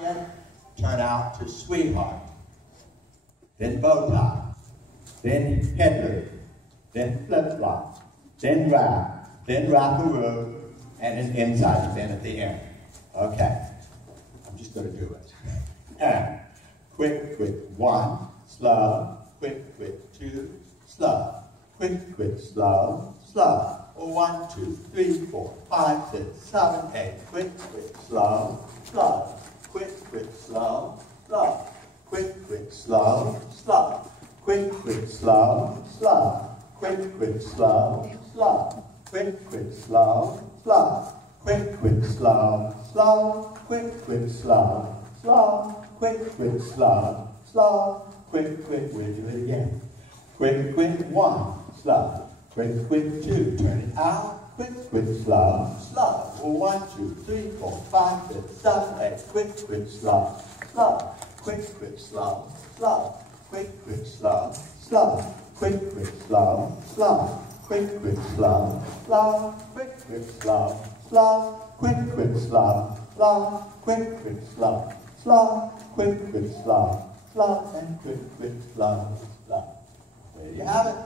turn out to sweetheart, then bow tie, then peddler, then flip-flop, then wrap-a-roo, and an inside spin at the end. Okay, I'm just going to do it. And quick, quick, 1, slow, quick, quick, 2, slow, quick, quick, slow, slow. 1, 2, 3, 4, 5, 6, 7, 8, quick, quick, slow, slow, quick, quick, slow, slow, quick, quick, slow, slow, quick, quick, slow, slow, quick, quick, slow, slow, quick, quick, slow, slow, quick, quick, slow, slow, quick, quick, slow, slow, quick, quick, slow, slow, quick, quick, we'll do it again. Quick, quick, 1, slow, quick, quick, 2, turn it out, quick, quick, slow, slow, 1, 2, 3, 4, 5, 6, 7, 8, quick, quick, slow, slow, quick, quick, slow, slow, quick, quick, slow, slow, quick, quick, slow, slow, quick, quick, slow, slow, quick, quick, slow, slow, quick, quick, slow, slow, quick, quick, slow, slow, quick, quick, slow, slow, and quick, quick, slow, slow. There you have it.